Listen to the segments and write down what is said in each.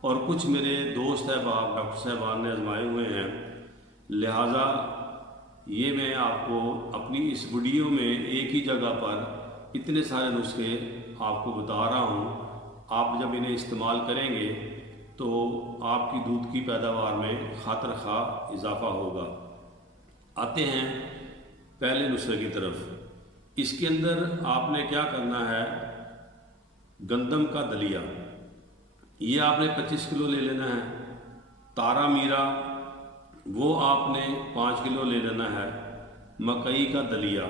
اور کچھ میرے دوست احباب ڈاکٹر صاحبان نے آزمائے ہوئے ہیں، لہٰذا یہ میں آپ کو اپنی اس ویڈیو میں ایک ہی جگہ پر اتنے سارے نسخے آپ کو بتا رہا ہوں۔ آپ جب انہیں استعمال کریں گے تو آپ کی دودھ کی پیداوار میں خاطر خواہ اضافہ ہوگا۔ آتے ہیں پہلے نسخے کی طرف۔ اس کے اندر آپ نے کیا کرنا ہے، گندم کا دلیا، یہ آپ نے 25 کلو لے لینا ہے۔ تارا میرا وہ آپ نے 5 کلو لے لینا ہے۔ مکئی کا دلیا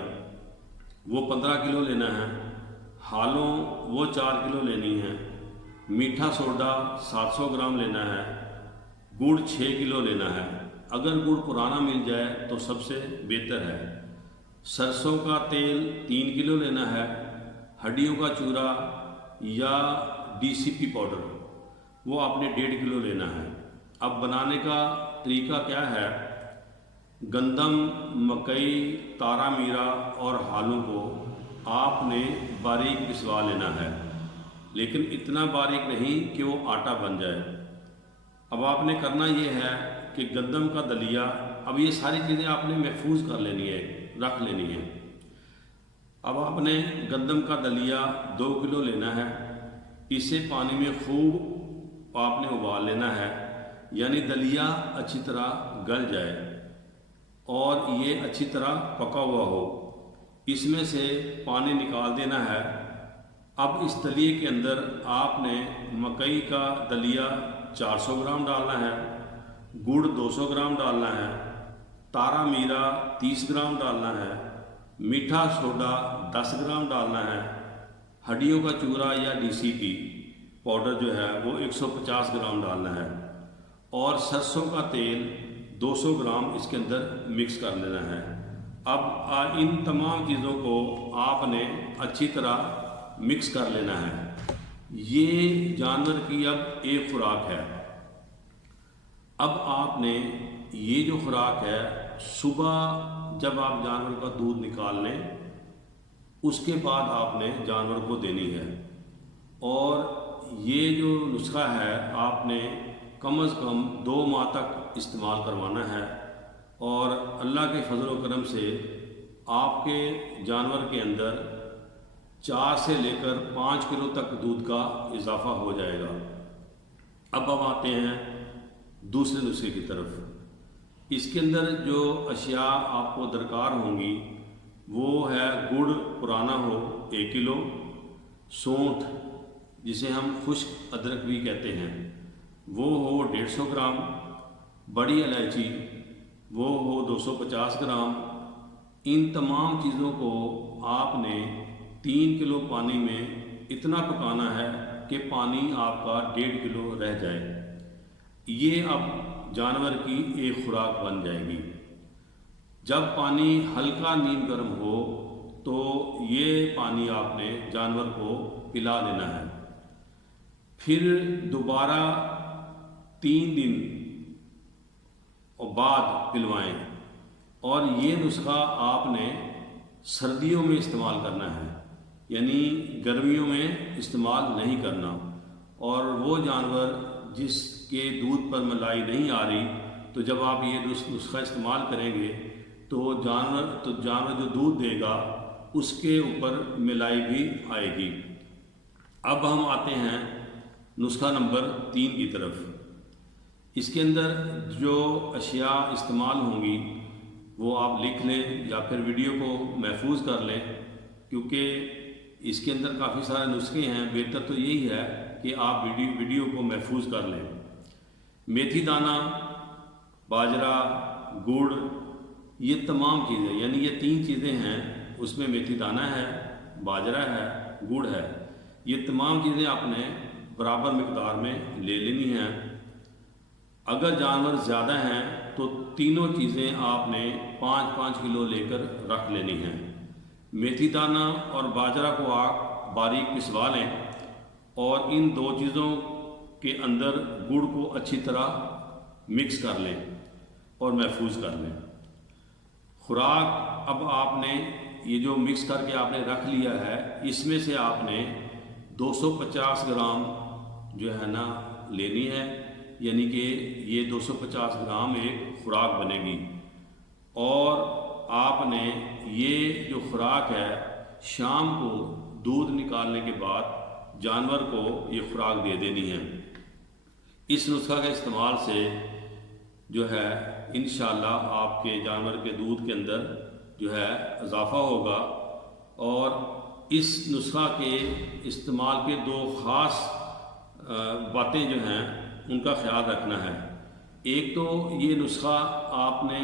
وہ 15 کلو لینا ہے۔ ہالوں وہ 4 کلو لینی ہے۔ میٹھا سوڈا 700 گرام لینا ہے۔ گڑ 6 کلو لینا ہے، اگر گڑ پرانا مل جائے تو سب سے بہتر ہے۔ سرسوں کا تیل 3 کلو لینا ہے۔ ہڈیوں کا چورا یا DCP پاؤڈر وہ آپ نے 1.5 کلو لینا ہے۔ اب بنانے کا طریقہ کیا ہے، گندم، مکئی، تارا میرا اور ہالوں کو آپ نے باریک پسوا لینا ہے، لیکن اتنا باریک نہیں کہ وہ آٹا بن جائے۔ اب آپ نے کرنا یہ ہے کہ گندم کا دلیا، اب یہ ساری چیزیں آپ نے محفوظ کر لینی ہے، رکھ لینی ہے۔ اب آپ نے گندم کا دلیا 2 کلو لینا ہے۔ اسے پانی میں خوب آپ نے ابال لینا ہے، یعنی دلیا اچھی طرح گل جائے اور یہ اچھی طرح پکا ہوا ہو۔ اس میں سے پانی نکال دینا ہے۔ اب اس دلیے کے اندر آپ نے مکئی کا دلیا 400 گرام ڈالنا ہے، گڑ 200 گرام ڈالنا ہے، تارا میرا 30 گرام ڈالنا ہے، میٹھا سوڈا 10 گرام ڈالنا ہے، ہڈیوں کا چورا یا DCP پاؤڈر جو ہے وہ 150 گرام ڈالنا ہے، اور سرسوں کا تیل 200 گرام اس کے اندر مکس کر لینا ہے۔ اب ان تمام چیزوں کو آپ نے اچھی طرح مکس کر لینا ہے۔ یہ جانور کی اب ایک خوراک ہے۔ اب آپ نے یہ جو خوراک ہے، صبح جب آپ جانور کا دودھ نکال لیں اس کے بعد آپ نے جانور کو دینی ہے، اور یہ جو نسخہ ہے آپ نے کم از کم 2 ماہ تک استعمال کروانا ہے، اور اللہ کے فضل و کرم سے آپ کے جانور کے اندر 4 سے لے کر 5 کلو تک دودھ کا اضافہ ہو جائے گا۔ اب ہم آتے ہیں دوسرے نسخے کی طرف۔ اس کے اندر جو اشیاء آپ کو درکار ہوں گی وہ ہے گڑ پرانا ہو 1 کلو، سونٹھ جسے ہم خشک ادرک بھی کہتے ہیں وہ ہو 150 گرام، بڑی الائچی وہ ہو 250 گرام۔ ان تمام چیزوں کو آپ نے 3 کلو پانی میں اتنا پکانا ہے کہ پانی آپ کا 1.5 کلو رہ جائے۔ یہ اب جانور کی ایک خوراک بن جائے گی۔ جب پانی ہلکا نیم گرم ہو تو یہ پانی آپ نے جانور کو پلا دینا ہے۔ پھر دوبارہ 3 دن اور بعد پلوائیں، اور یہ نسخہ آپ نے سردیوں میں استعمال کرنا ہے، یعنی گرمیوں میں استعمال نہیں کرنا۔ اور وہ جانور جس کے دودھ پر ملائی نہیں آ رہی، تو جب آپ یہ نسخہ استعمال کریں گے تو جانور جو دودھ دے گا اس کے اوپر ملائی بھی آئے گی۔ اب ہم آتے ہیں نسخہ نمبر 3 کی طرف۔ اس کے اندر جو اشیاء استعمال ہوں گی وہ آپ لکھ لیں یا پھر ویڈیو کو محفوظ کر لیں، کیونکہ اس کے اندر کافی سارے نسخے ہیں، بہتر تو یہی ہے کہ آپ ویڈیو کو محفوظ کر لیں۔ میتھی دانہ، باجرہ، گڑ، یہ تمام چیزیں، یعنی یہ 3 چیزیں ہیں، اس میں میتھی دانہ ہے، باجرہ ہے، گڑ ہے، یہ تمام چیزیں آپ نے برابر مقدار میں لے لینی ہیں۔ اگر جانور زیادہ ہیں تو تینوں چیزیں آپ نے 5-5 کلو لے کر رکھ لینی ہیں۔ میتھی دانہ اور باجرہ کو آپ باریک پسوا لیں اور ان 2 چیزوں کے اندر گڑ کو اچھی طرح مکس کر لیں اور محفوظ کر لیں۔ خوراک اب آپ نے یہ جو مکس کر کے آپ نے رکھ لیا ہے، اس میں سے آپ نے 250 گرام جو ہے نا لینی ہے، یعنی کہ یہ 250 گرام ایک خوراک بنے گی، اور آپ نے یہ جو خوراک ہے شام کو دودھ نکالنے کے بعد جانور کو یہ خوراک دے دینی ہے۔ اس نسخہ کے استعمال سے جو ہے انشاءاللہ آپ کے جانور کے دودھ کے اندر جو ہے اضافہ ہوگا۔ اور اس نسخہ کے استعمال کے دو خاص باتیں جو ہیں ان کا خیال رکھنا ہے۔ ایک تو یہ نسخہ آپ نے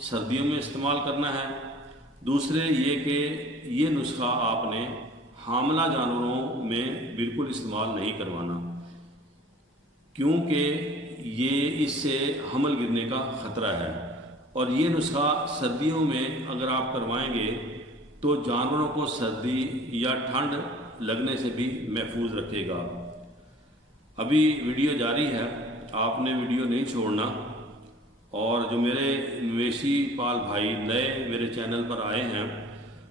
سردیوں میں استعمال کرنا ہے، دوسرے یہ کہ یہ نسخہ آپ نے حاملہ جانوروں میں بالکل استعمال نہیں کروانا، کیونکہ یہ اس سے حمل گرنے کا خطرہ ہے، اور یہ نسخہ سردیوں میں اگر آپ کروائیں گے تو جانوروں کو سردی یا ٹھنڈ لگنے سے بھی محفوظ رکھے گا۔ ابھی ویڈیو جاری ہے، آپ نے ویڈیو نہیں چھوڑنا، اور جو میرے مویشی پال بھائی نئے میرے چینل پر آئے ہیں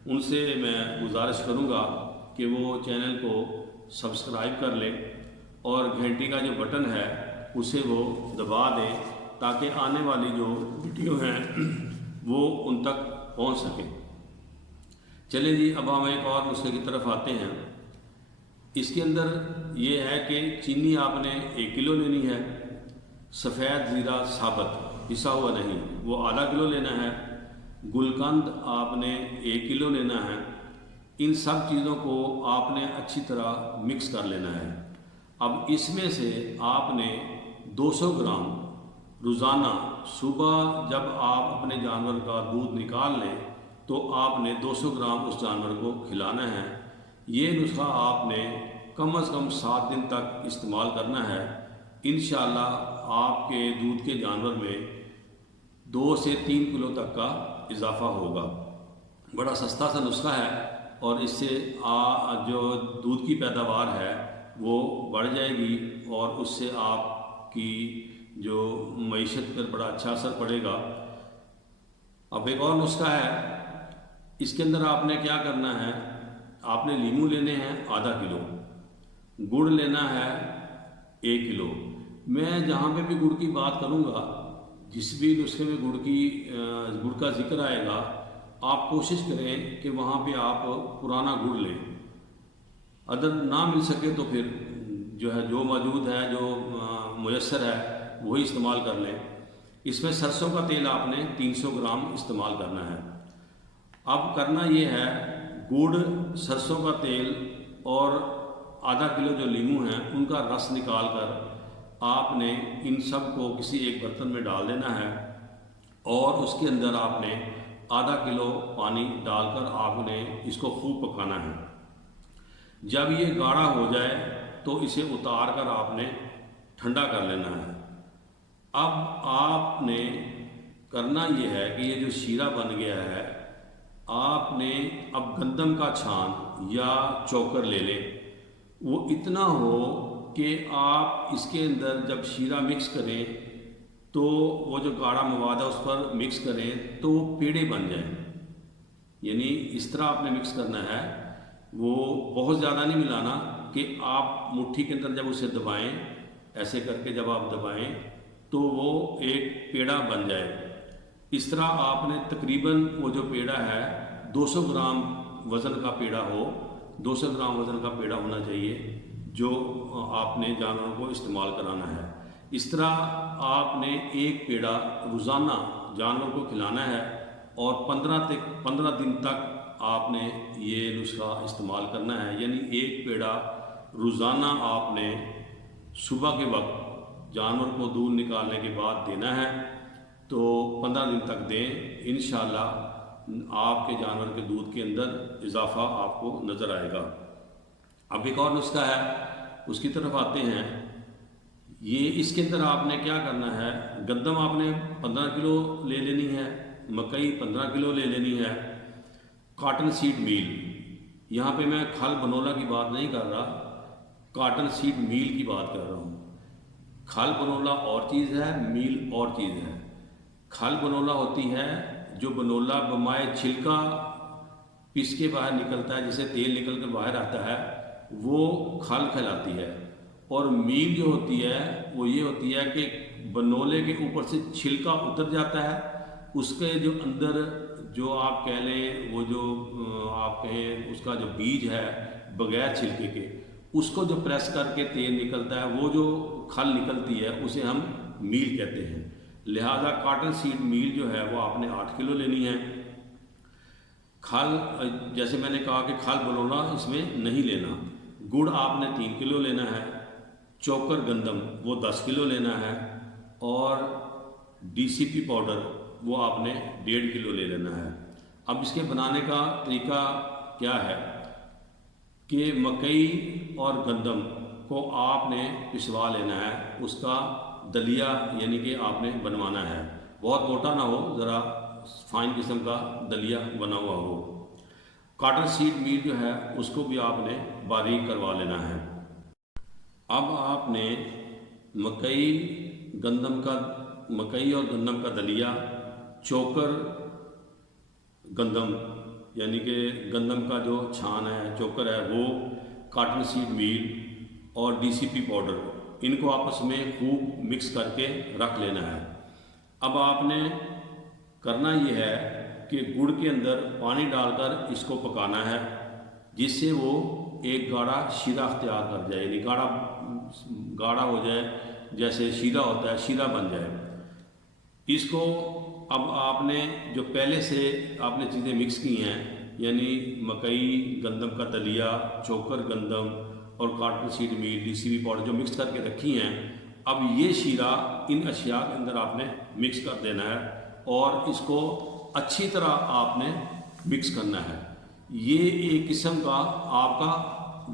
ان سے میں گزارش کروں گا کہ وہ چینل کو سبسکرائب کر لیں اور گھنٹی کا جو بٹن ہے اسے وہ دبا دیں تاکہ آنے والی جو ویڈیو ہیں وہ ان تک پہنچ سکیں۔ چلیں جی، اب ہم ایک اور نسخے کی طرف آتے ہیں۔ اس کے اندر یہ ہے کہ چینی آپ نے 1 کلو لینی ہے، سفید زیرہ ثابت پسا ہوا نہیں وہ آدھا کلو لینا ہے، گلقند آپ نے 1 کلو لینا ہے۔ ان سب چیزوں کو آپ نے اچھی طرح مکس کر لینا ہے۔ اب اس میں سے آپ نے 200 گرام روزانہ صبح جب آپ اپنے جانور کا دودھ نکال لیں تو آپ نے 200 گرام اس جانور کو کھلانا ہے۔ یہ نسخہ آپ نے کم از کم 7 دن تک استعمال کرنا ہے۔ انشاءاللہ آپ کے دودھ کے جانور میں 2 سے 3 کلو تک کا اضافہ ہوگا۔ بڑا سستا سا نسخہ ہے، اور اس سے جو دودھ کی پیداوار ہے وہ بڑھ جائے گی، اور اس سے آپ کی جو معیشت پر بڑا اچھا اثر پڑے گا۔ اب ایک اور نسخہ ہے، اس کے اندر آپ نے کیا کرنا ہے، آپ نے لیمو لینے ہیں آدھا کلو، گڑ لینا ہے 1 کلو۔ میں جہاں پہ بھی گڑ کی بات کروں گا، جس بھی نسخے میں گڑ کا ذکر آئے گا، آپ کوشش کریں کہ وہاں پہ آپ پرانا گڑ لیں، اگر نہ مل سکے تو پھر جو ہے جو موجود ہے جو میسر ہے وہی استعمال کر لیں۔ اس میں سرسوں کا تیل آپ نے 300 گرام استعمال کرنا ہے۔ اب کرنا یہ ہے، گڑ، سرسوں کا تیل اور آدھا کلو جو لیمو ہیں ان کا رس نکال کر آپ نے ان سب کو کسی ایک برتن میں ڈال دینا ہے، اور اس کے اندر آپ نے آدھا کلو پانی ڈال کر آپ نے اس کو خوب پکانا ہے۔ جب یہ گاڑھا ہو جائے تو اسے اتار کر آپ نے ٹھنڈا کر لینا ہے۔ اب آپ نے کرنا یہ ہے کہ یہ جو شیرہ بن گیا ہے، آپ نے اب گندم کا چھان یا چوکر لے لیں، وہ اتنا ہو کہ آپ اس کے اندر جب شیرہ مکس کریں تو وہ جو گاڑھا مواد ہے اس پر مکس کریں تو وہ پیڑے بن جائیں، یعنی اس طرح آپ نے مکس کرنا ہے، وہ بہت زیادہ نہیں ملانا کہ آپ مٹھی کے اندر جب اسے دبائیں، ایسے کر کے جب آپ دبائیں تو وہ ایک پیڑا بن جائے۔ اس طرح آپ نے تقریباً وہ جو پیڑا ہے 200 گرام وزن کا پیڑا ہو، 200 گرام وزن کا پیڑا ہونا چاہیے جو آپ نے جانوروں کو استعمال کرانا ہے۔ اس طرح آپ نے ایک پیڑا روزانہ جانور کو کھلانا ہے، اور 15 دن تک آپ نے یہ نسخہ استعمال کرنا ہے، یعنی ایک پیڑا روزانہ آپ نے صبح کے وقت جانور کو دودھ نکالنے کے بعد دینا ہے، تو 15 دن تک دیں، انشاءاللہ آپ کے جانور کے دودھ کے اندر اضافہ آپ کو نظر آئے گا۔ اب ایک اور نسخہ ہے، اس کی طرف آتے ہیں۔ یہ اس کے اندر آپ نے کیا کرنا ہے، گندم آپ نے 15 کلو لے لینی ہے، مکئی 15 کلو لے لینی ہے، کاٹن سیڈ میل، یہاں پہ میں کھل بنولا کی بات نہیں کر رہا، کاٹن سیڈ میل کی بات کر رہا ہوں۔ کھل بنولا اور چیز ہے، میل اور چیز ہے۔ کھل بنولا ہوتی ہے جو بنولا بمائے چھلکا پس کے باہر نکلتا ہے، جسے تیل نکل کر باہر آتا ہے، وہ کھل کہلاتی ہے۔ اور میل جو ہوتی ہے وہ یہ ہوتی ہے کہ بنولے کے اوپر سے چھلکا اتر جاتا ہے، اس کے جو اندر جو آپ کہہ لیں وہ جو آپ کہیں اس کا جو بیج ہے بغیر چھلکے کے، اس کو جو پریس کر کے تیل نکلتا ہے، وہ جو کھل نکلتی ہے اسے ہم میل کہتے ہیں۔ لہذا کاٹن سیڈ میل جو ہے وہ آپ نے 8 کلو لینی ہے۔ کھل جیسے میں نے کہا کہ کھل بلونا اس میں نہیں لینا۔ گڑ آپ نے 3 کلو لینا ہے، چوکر گندم وہ 10 کلو لینا ہے، اور ڈی سی پی پاؤڈر وہ آپ نے 1.5 کلو لے لینا ہے۔ اب اس کے بنانے کا طریقہ کیا ہے کہ مکئی اور گندم کو آپ نے پسوا لینا ہے، اس کا دلیا یعنی کہ آپ نے بنوانا ہے، بہت موٹا نہ ہو، ذرا فائن قسم کا دلیا بنا ہوا ہو۔ کاٹن سیڈ میل جو ہے اس کو بھی آپ نے باریک کروا لینا ہے۔ اب آپ نے مکئی اور گندم کا دلیا، چوکر گندم یعنی کہ گندم کا جو چھان ہے چوکر ہے وہ، کاٹن سیڈ میل اور ڈی سی پی پاؤڈر، ان کو آپس میں خوب مکس کر کے رکھ لینا ہے۔ اب آپ نے کرنا یہ ہے کہ گڑ کے اندر پانی ڈال کر اس کو پکانا ہے، جس سے وہ ایک گاڑھا شیرہ اختیار کر جائے، یعنی گاڑھا ہو جائے، جیسے شیرہ ہوتا ہے شیرہ بن جائے۔ اس کو اب آپ نے جو پہلے سے آپ نے چیزیں مکس کی ہیں، یعنی مکئی گندم کا دلیا، چوکر گندم اور کاٹن سیڈ میل، ڈی سی پی پاؤڈر جو مکس کر کے رکھی ہیں، اب یہ شیرہ ان اشیاء کے اندر آپ نے مکس کر دینا ہے اور اس کو اچھی طرح آپ نے مکس کرنا ہے۔ یہ ایک قسم کا آپ کا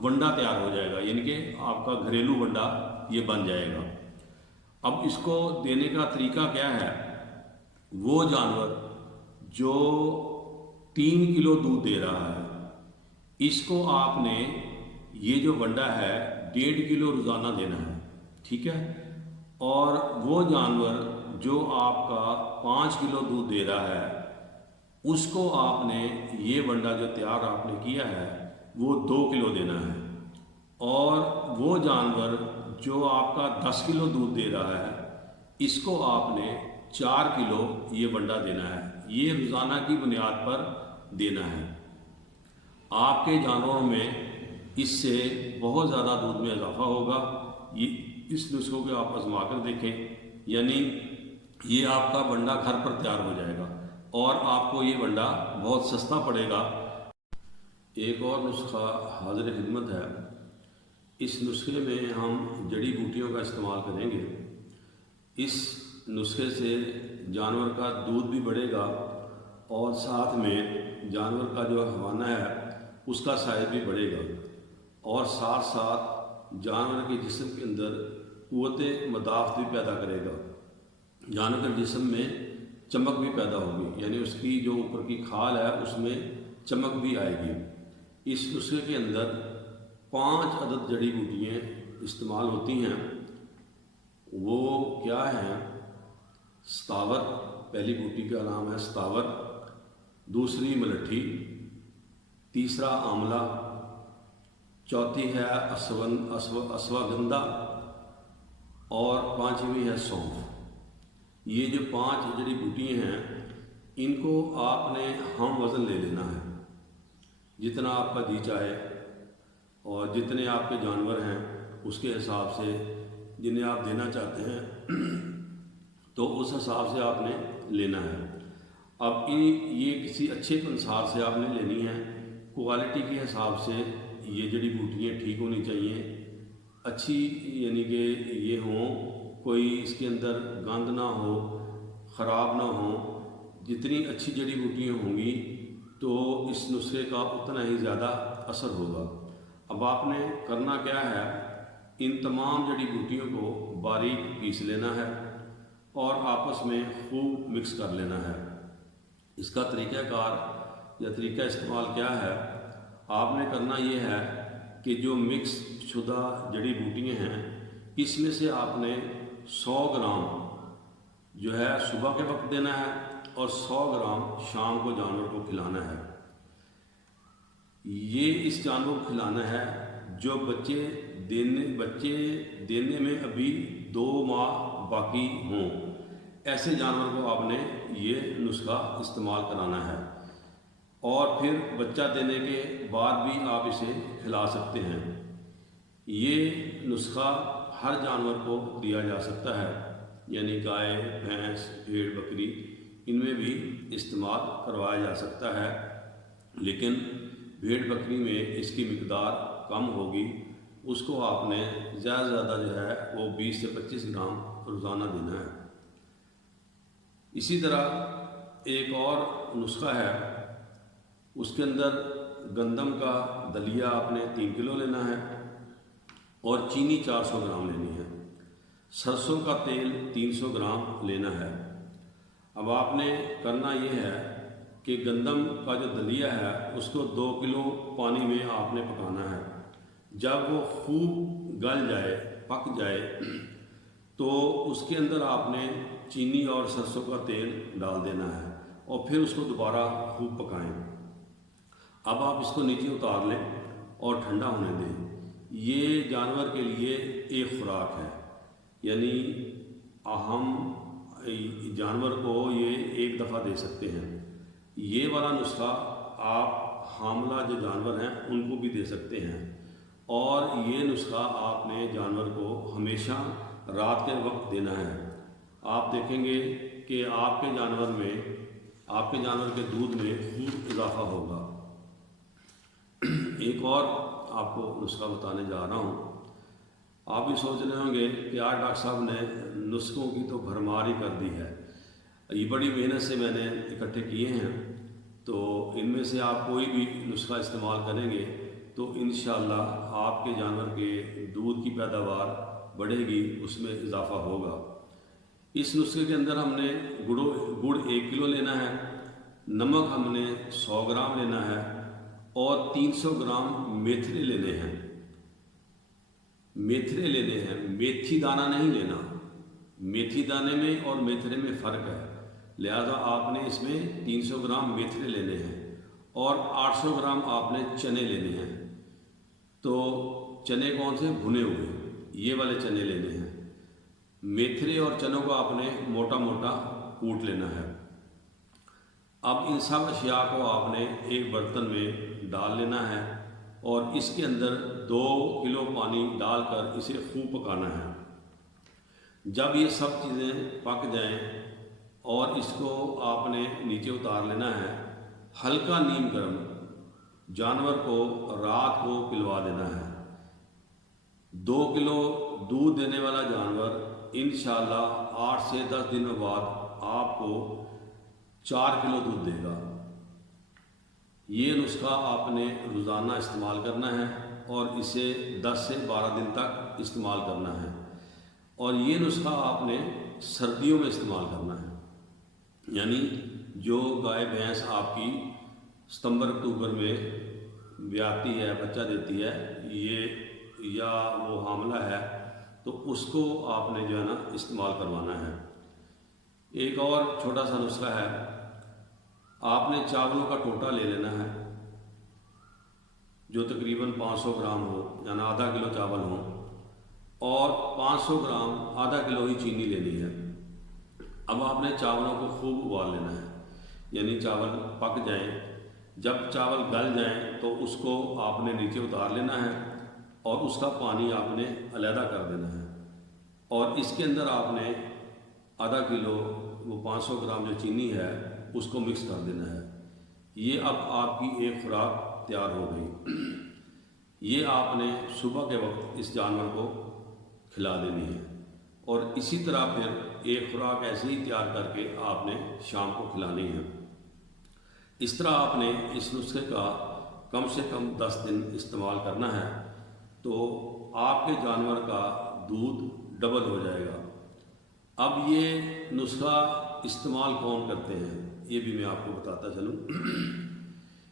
ونڈا تیار ہو جائے گا، یعنی کہ آپ کا گھریلو ونڈا یہ بن جائے گا۔ اب اس کو دینے کا طریقہ کیا ہے؟ وہ جانور جو 3 کلو دودھ دے رہا ہے، اس کو آپ نے یہ جو ونڈا ہے 1.5 کلو روزانہ دینا ہے، ٹھیک ہے؟ اور وہ جانور جو آپ کا 5 کلو دودھ دے رہا ہے، اس کو آپ نے یہ ونڈا جو تیار آپ نے کیا ہے وہ 2 کلو دینا ہے، اور وہ جانور جو آپ کا 10 کلو دودھ دے رہا ہے، اس کو آپ نے 4 کلو یہ ونڈا دینا ہے۔ یہ روزانہ کی بنیاد پر دینا ہے۔ آپ کے جانوروں میں اس سے بہت زیادہ دودھ میں اضافہ ہوگا۔ یہ اس نسخوں کو آپ آزما کر دیکھیں، یعنی یہ آپ کا ونڈا گھر پر تیار ہو جائے گا اور آپ کو یہ ونڈا بہت سستا پڑے گا۔ ایک اور نسخہ حاضر خدمت ہے۔ اس نسخے میں ہم جڑی بوٹیوں کا استعمال کریں گے۔ اس نسخے سے جانور کا دودھ بھی بڑھے گا اور ساتھ میں جانور کا جو حوانہ ہے اس کا سائز بھی بڑھے گا، اور ساتھ ساتھ جانور کے جسم کے اندر قوت مدافعت بھی پیدا کرے گا۔ جانور کے جسم میں چمک بھی پیدا ہوگی، یعنی اس کی جو اوپر کی کھال ہے اس میں چمک بھی آئے گی۔ اس نسخے کے اندر 5 عدد جڑی بوٹیاں استعمال ہوتی ہیں۔ وہ کیا ہیں؟ ستاور، پہلی بوٹی کا نام ہے ستاور، دوسری ملٹھی، تیسرا آملہ، چوتھی ہے اسواگندھا، اور 5ویں ہے سونف۔ یہ جو 5 جڑی بوٹیاں ہیں ان کو آپ نے ہم وزن لے لینا ہے، جتنا آپ کا جی چاہے، اور جتنے آپ کے جانور ہیں اس کے حساب سے جنہیں آپ دینا چاہتے ہیں تو اس حساب سے آپ نے لینا ہے۔ اب یہ کسی اچھے پنسار سے آپ نے لینی ہے، کوالٹی کے حساب سے یہ جڑی بوٹیاں ٹھیک ہونی چاہیے، اچھی، یعنی کہ یہ ہوں، کوئی اس کے اندر گند نہ ہو، خراب نہ ہو۔ جتنی اچھی جڑی بوٹیاں ہوں گی تو اس نسخے کا اتنا ہی زیادہ اثر ہوگا۔ اب آپ نے کرنا کیا ہے؟ ان تمام جڑی بوٹیوں کو باریک پیس لینا ہے اور آپس میں خوب مکس کر لینا ہے۔ اس کا طریقہ کار یا طریقہ استعمال کیا ہے؟ آپ نے کرنا یہ ہے کہ جو مکس شدہ جڑی بوٹیاں ہیں اس میں سے آپ نے 100 گرام جو ہے صبح کے وقت دینا ہے اور 100 گرام شام کو جانور کو کھلانا ہے۔ یہ اس جانور کو کھلانا ہے جو بچے بچے دینے میں ابھی 2 ماہ باقی ہوں، ایسے جانور کو آپ نے یہ نسخہ استعمال کرانا ہے، اور پھر بچہ دینے کے بعد بھی آپ اسے کھلا سکتے ہیں۔ یہ نسخہ ہر جانور کو دیا جا سکتا ہے، یعنی گائے، بھینس، بھیڑ، بکری، ان میں بھی استعمال کروایا جا سکتا ہے، لیکن بھیڑ بکری میں اس کی مقدار کم ہوگی، اس کو آپ نے زیادہ سے زیادہ جو ہے وہ 20 سے 25 گرام روزانہ دینا ہے۔ اسی طرح ایک اور نسخہ ہے، اس کے اندر گندم کا دلیا آپ نے 3 کلو لینا ہے اور چینی 400 گرام لینی ہے، سرسوں کا تیل 300 گرام لینا ہے۔ اب آپ نے کرنا یہ ہے کہ گندم کا جو دلیا ہے اس کو 2 کلو پانی میں آپ نے پکانا ہے، جب وہ خوب گل جائے، پک جائے، تو اس کے اندر آپ نے چینی اور سرسوں کا تیل ڈال دینا ہے اور پھر اس کو دوبارہ خوب پکائیں۔ اب آپ اس کو نیچے اتار لیں اور ٹھنڈا ہونے دیں۔ یہ جانور کے لیے ایک خوراک ہے، یعنی ہم جانور کو یہ ایک دفعہ دے سکتے ہیں۔ یہ والا نسخہ آپ حاملہ جو جانور ہیں ان کو بھی دے سکتے ہیں، اور یہ نسخہ آپ نے جانور کو ہمیشہ رات کے وقت دینا ہے۔ آپ دیکھیں گے کہ آپ کے جانور کے دودھ میں خوب اضافہ ہوگا۔ ایک اور آپ کو نسخہ بتانے جا رہا ہوں۔ آپ بھی سوچ رہے ہوں گے کہ آج ڈاکٹر صاحب نے نسخوں کی تو بھرمار ہی کر دی ہے، یہ بڑی محنت سے میں نے اکٹھے کیے ہیں، تو ان میں سے آپ کوئی بھی نسخہ استعمال کریں گے تو انشاءاللہ آپ کے جانور کے دودھ کی پیداوار بڑھے گی، اس میں اضافہ ہوگا۔ اس نسخے کے اندر ہم نے گڑ 1 کلو لینا ہے، نمک ہم نے 100 گرام لینا ہے اور 300 گرام میتھرے لینے ہیں۔ میتھی دانہ نہیں لینا، میتھی دانے میں اور میتھرے میں فرق ہے، لہذا آپ نے اس میں 300 گرام میتھرے لینے ہیں اور 800 گرام آپ نے چنے لینے ہیں۔ تو چنے کون سے؟ بھنے ہوئے، یہ والے چنے لینے ہیں۔ میتھرے اور چنوں کو آپ نے موٹا موٹا کوٹ لینا ہے۔ اب ان سب اشیاء کو آپ نے ایک برتن میں ڈال لینا ہے اور اس کے اندر 2 کلو پانی ڈال کر اسے خوب پکانا ہے۔ جب یہ سب چیزیں پک جائیں اور اس کو آپ نے نیچے اتار لینا ہے، ہلکا نیم گرم جانور کو رات کو پلوا دینا ہے۔ 2 کلو دودھ دینے والا جانور انشاءاللہ 8 سے 10 دنوں بعد آپ کو 4 کلو دودھ دے گا۔ یہ نسخہ آپ نے روزانہ استعمال کرنا ہے اور اسے 10 سے 12 دن تک استعمال کرنا ہے، اور یہ نسخہ آپ نے سردیوں میں استعمال کرنا ہے، یعنی جو گائے بھینس آپ کی ستمبر اکتوبر میں بیاتی ہے، بچہ دیتی ہے، یہ یا وہ حاملہ ہے، تو اس کو آپ نے جو ہے نا استعمال کروانا ہے۔ ایک اور چھوٹا سا نسخہ ہے، آپ نے چاولوں کا ٹوٹا لے لینا ہے جو تقریباً 500 گرام ہو، یعنی آدھا کلو چاول ہوں، اور 500 گرام آدھا کلو ہی چینی لینی ہے۔ اب آپ نے چاولوں کو خوب ابال لینا ہے، یعنی چاول پک جائیں، جب چاول گل جائیں تو اس کو آپ نے نیچے اتار لینا ہے اور اس کا پانی آپ نے علیحدہ کر دینا ہے، اور اس کے اندر آپ نے آدھا کلو وہ 500 گرام جو چینی ہے اس کو مکس کر دینا ہے۔ یہ اب آپ کی ایک خوراک تیار ہو گئی۔ یہ آپ نے صبح کے وقت اس جانور کو کھلا دینی ہے، اور اسی طرح پھر ایک خوراک ایسے ہی تیار کر کے آپ نے شام کو کھلانی ہے۔ اس طرح آپ نے اس نسخے کا کم سے کم 10 دن استعمال کرنا ہے، تو آپ کے جانور کا دودھ ڈبل ہو جائے گا۔ اب یہ نسخہ استعمال کون کرتے ہیں یہ بھی میں آپ کو بتاتا چلوں۔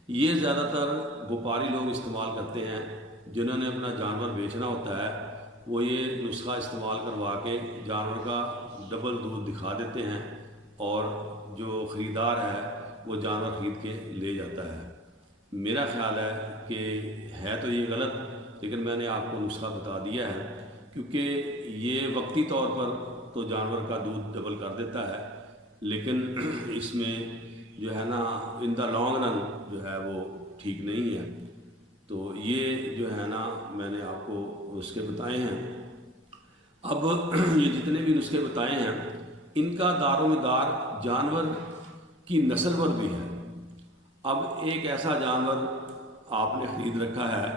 یہ زیادہ تر وپاری لوگ استعمال کرتے ہیں، جنہوں نے اپنا جانور بیچنا ہوتا ہے، وہ یہ نسخہ استعمال کروا کے جانور کا ڈبل دودھ دکھا دیتے ہیں، اور جو خریدار ہے وہ جانور خرید کے لے جاتا ہے۔ میرا خیال ہے کہ ہے تو یہ غلط، لیکن میں نے آپ کو نسخہ بتا دیا ہے، کیونکہ یہ وقتی طور پر تو جانور کا دودھ ڈبل کر دیتا ہے، لیکن اس میں جو ہے نا ان دا لانگ رن جو ہے وہ ٹھیک نہیں ہے۔ تو یہ جو ہے نا میں نے آپ کو نسخے بتائے ہیں۔ اب یہ جتنے بھی نسخے بتائے ہیں ان کا دار و مدار جانور کی نسل پر بھی ہے۔ اب ایک ایسا جانور آپ نے خرید رکھا ہے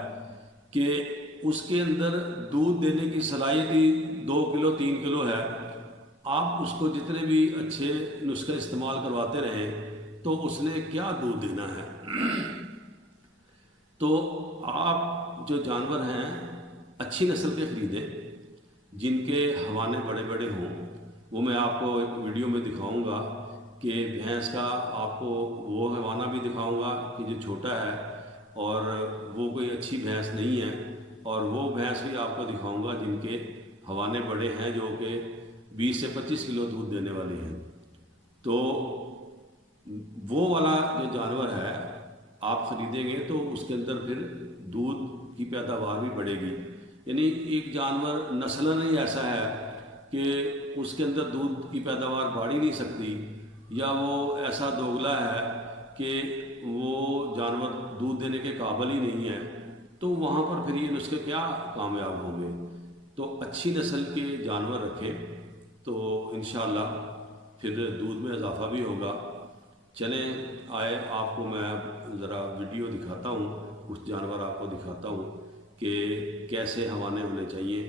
کہ اس کے اندر دودھ دینے کی صلاحیت ہی 2 کلو 3 کلو ہے، آپ اس کو جتنے بھی اچھے نسخے استعمال کرواتے رہیں تو اس نے کیا دودھ دینا ہے؟ تو آپ جو جانور ہیں اچھی نسل کے خریدیں، جن کے حوانے بڑے بڑے ہوں۔ وہ میں آپ کو ایک ویڈیو میں دکھاؤں گا کہ بھینس کا آپ کو وہ حوانہ بھی دکھاؤں گا کہ جو چھوٹا ہے اور وہ کوئی اچھی بھینس نہیں ہے، اور وہ بھینس بھی آپ کو دکھاؤں گا جن کے حوانے بڑے ہیں، جو کہ 20 سے 25 کلو دودھ دینے والے ہیں۔ تو وہ والا جو جانور ہے آپ خریدیں گے تو اس کے اندر پھر دودھ کی پیداوار بھی بڑھے گی۔ یعنی ایک جانور نسلاً ہی ایسا ہے کہ اس کے اندر دودھ کی پیداوار بڑھ ہی نہیں سکتی، یا وہ ایسا دوگلا ہے کہ وہ جانور دودھ دینے کے قابل ہی نہیں ہے، تو وہاں پر پھر یہ نسخے کیا کامیاب ہوں گے؟ تو اچھی نسل کے جانور رکھیں تو انشاءاللہ پھر دودھ میں اضافہ بھی ہوگا۔ چلیں آئے آپ کو میں ذرا ویڈیو دکھاتا ہوں، کچھ جانور آپ کو دکھاتا ہوں کہ کیسے حوانے ہونے چاہیے،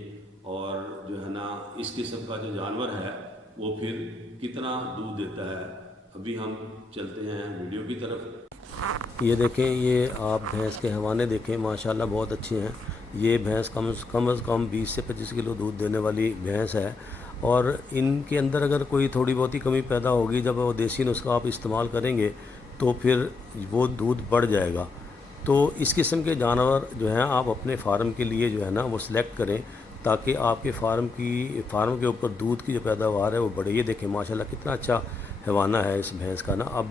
اور جو ہے نا اس قسم کا جو جانور ہے وہ پھر کتنا دودھ دیتا ہے۔ ابھی ہم چلتے ہیں ویڈیو کی طرف۔ یہ دیکھیں، یہ آپ بھینس کے حوانے دیکھیں، ماشاءاللہ بہت اچھے ہیں۔ یہ بھینس کم از کم 20 سے 25 کلو دودھ دینے والی بھینس ہے، اور ان کے اندر اگر کوئی تھوڑی بہت ہی کمی پیدا ہوگی، جب وہ دیسی نسخہ آپ استعمال کریں گے تو پھر وہ دودھ بڑھ جائے گا۔ تو اس قسم کے جانور جو ہیں آپ اپنے فارم کے لیے جو ہے نا وہ سلیکٹ کریں، تاکہ آپ کے فارم کے اوپر دودھ کی جو پیداوار ہے وہ بڑھے۔ یہ دیکھیں ماشاءاللہ کتنا اچھا حوانہ ہے اس بھینس کا نا۔ اب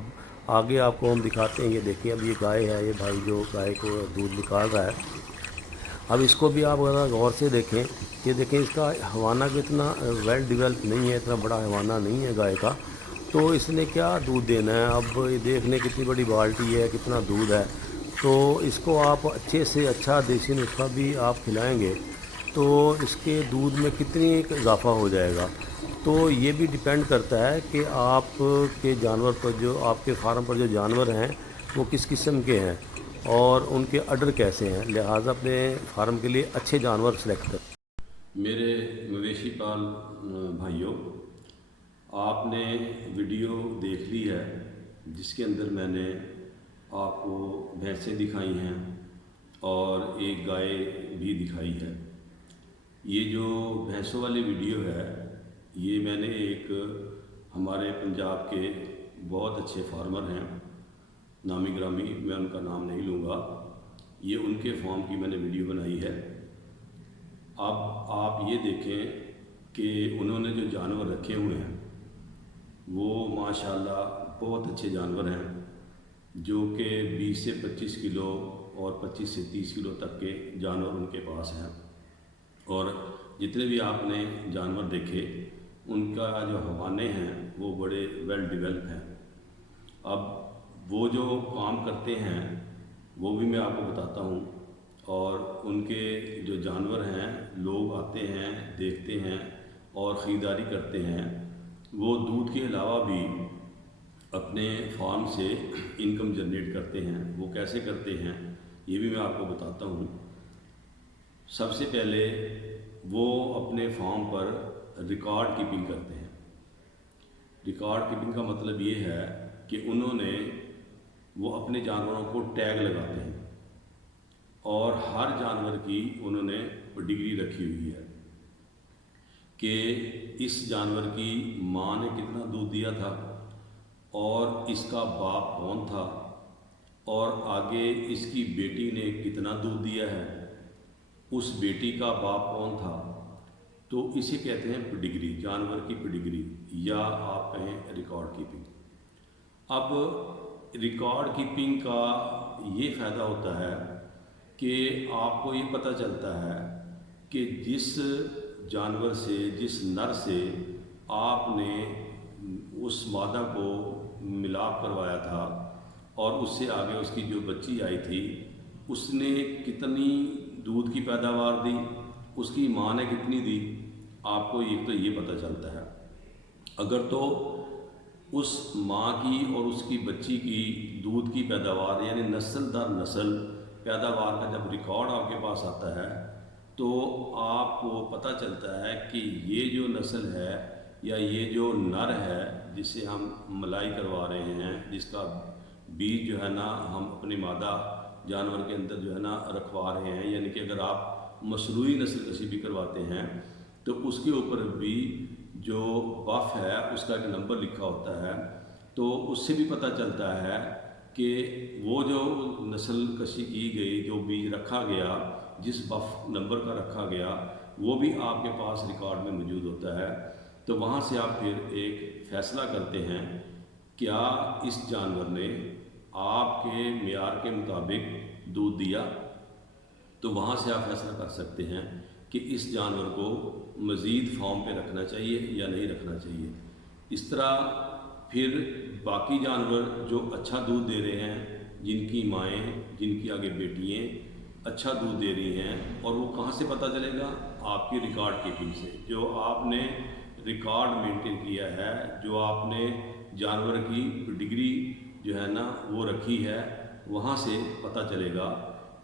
آگے آپ کو ہم دکھاتے ہیں، یہ دیکھیں اب یہ گائے ہے، یہ بھائی جو گائے کو دودھ نکال رہا ہے۔ اب اس کو بھی آپ اگر غور سے دیکھیں، یہ دیکھیں اس کا حوانہ بھی اتنا ویل ڈیولپ نہیں ہے، اتنا بڑا حوانہ نہیں ہے گائے کا، تو اس نے کیا دودھ دینا ہے؟ اب یہ دیکھ لیں کتنی بڑی بالٹی ہے، کتنا دودھ ہے۔ تو اس کو آپ اچھے سے اچھا دیسی نسخہ بھی آپ کھلائیں گے تو اس کے دودھ میں کتنی اضافہ ہو جائے گا۔ تو یہ بھی ڈیپینڈ کرتا ہے کہ آپ کے جانور پر، جو آپ کے فارم پر جو جانور ہیں وہ کس قسم کے ہیں اور ان کے اڈر کیسے ہیں، لہٰذا اپنے فارم کے لیے اچھے جانور سلیکٹ کریں۔ میرے مویشی پال بھائیوں، آپ نے ویڈیو دیکھ لی ہے جس کے اندر میں نے آپ کو بھینسیں دکھائی ہیں اور ایک گائے بھی دکھائی ہے۔ یہ جو بھینسوں والی ویڈیو ہے یہ میں نے ایک ہمارے پنجاب کے بہت اچھے فارمر ہیں، نامی گرامی، میں ان کا نام نہیں لوں گا، یہ ان کے فارم کی میں نے ویڈیو بنائی ہے۔ اب آپ یہ دیکھیں کہ انہوں نے جو جانور رکھے ہوئے ہیں وہ ماشاءاللہ بہت اچھے جانور ہیں، جو کہ 20 سے 25 کلو اور 25 سے 30 کلو تک کے جانور ان کے پاس ہیں، اور جتنے بھی آپ نے جانور دیکھے ان کا جو حوانے ہیں وہ بڑے ویل ڈیولپ ہیں۔ اب وہ جو کام کرتے ہیں وہ بھی میں آپ کو بتاتا ہوں، اور ان کے جو جانور ہیں لوگ آتے ہیں، دیکھتے ہیں اور خریداری کرتے ہیں۔ وہ دودھ کے علاوہ بھی اپنے فارم سے انکم جنریٹ کرتے ہیں۔ وہ کیسے کرتے ہیں یہ بھی میں آپ کو بتاتا ہوں۔ سب سے پہلے وہ اپنے فارم پر ریکارڈ کیپنگ کرتے ہیں۔ ریکارڈ کیپنگ کا مطلب یہ ہے کہ انہوں نے وہ اپنے جانوروں کو ٹیگ لگاتے ہیں، اور ہر جانور کی انہوں نے ڈگری رکھی ہوئی ہے کہ اس جانور کی ماں نے کتنا دودھ دیا تھا، اور اس کا باپ کون تھا، اور آگے اس کی بیٹی نے کتنا دودھ دیا ہے، اس بیٹی کا باپ کون تھا۔ تو اسے کہتے ہیں پیڈگری، جانور کی پیڈگری، یا آپ کہیں ریکارڈ کیپنگ۔ اب ریکارڈ کیپنگ کا یہ فائدہ ہوتا ہے کہ آپ کو یہ پتہ چلتا ہے کہ جس جانور سے, جس نر سے آپ نے اس مادہ کو ملاپ کروایا تھا اور اس سے آگے اس کی جو بچی آئی تھی, اس نے کتنی دودھ کی پیداوار دی, اس کی ماں نے کتنی دی, آپ کو ایک تو یہ پتہ چلتا ہے. اگر تو اس ماں کی اور اس کی بچی کی دودھ کی پیداوار یعنی نسل در نسل پیداوار کا جب ریکارڈ آپ کے پاس آتا ہے تو آپ کو پتہ چلتا ہے کہ یہ جو نسل ہے یا یہ جو نر ہے جسے ہم ملائی کروا رہے ہیں, جس کا بیج جو ہے نا ہم اپنی مادہ جانور کے اندر جو ہے نا رکھوا رہے ہیں, یعنی کہ اگر آپ مصنوعی نسل کشی بھی کرواتے ہیں تو اس کے اوپر بھی جو بف ہے اس کا ایک نمبر لکھا ہوتا ہے, تو اس سے بھی پتہ چلتا ہے کہ وہ جو نسل کشی کی گئی, جو بیج رکھا گیا, جس بف نمبر کا رکھا گیا, وہ بھی آپ کے پاس ریکارڈ میں موجود ہوتا ہے. تو وہاں سے آپ پھر ایک فیصلہ کرتے ہیں کیا اس جانور نے آپ کے معیار کے مطابق دودھ دیا, تو وہاں سے آپ فیصلہ کر سکتے ہیں کہ اس جانور کو مزید فارم پہ رکھنا چاہیے یا نہیں رکھنا چاہیے. اس طرح پھر باقی جانور جو اچھا دودھ دے رہے ہیں, جن کی مائیں, جن کی آگے بیٹیاں اچھا دودھ دے رہی ہیں, اور وہ کہاں سے پتہ چلے گا, آپ کی ریکارڈ کیپنگ سے, جو آپ نے ریکارڈ مینٹین کیا ہے, جو آپ نے جانور کی ڈگری جو ہے نا وہ رکھی ہے, وہاں سے پتہ چلے گا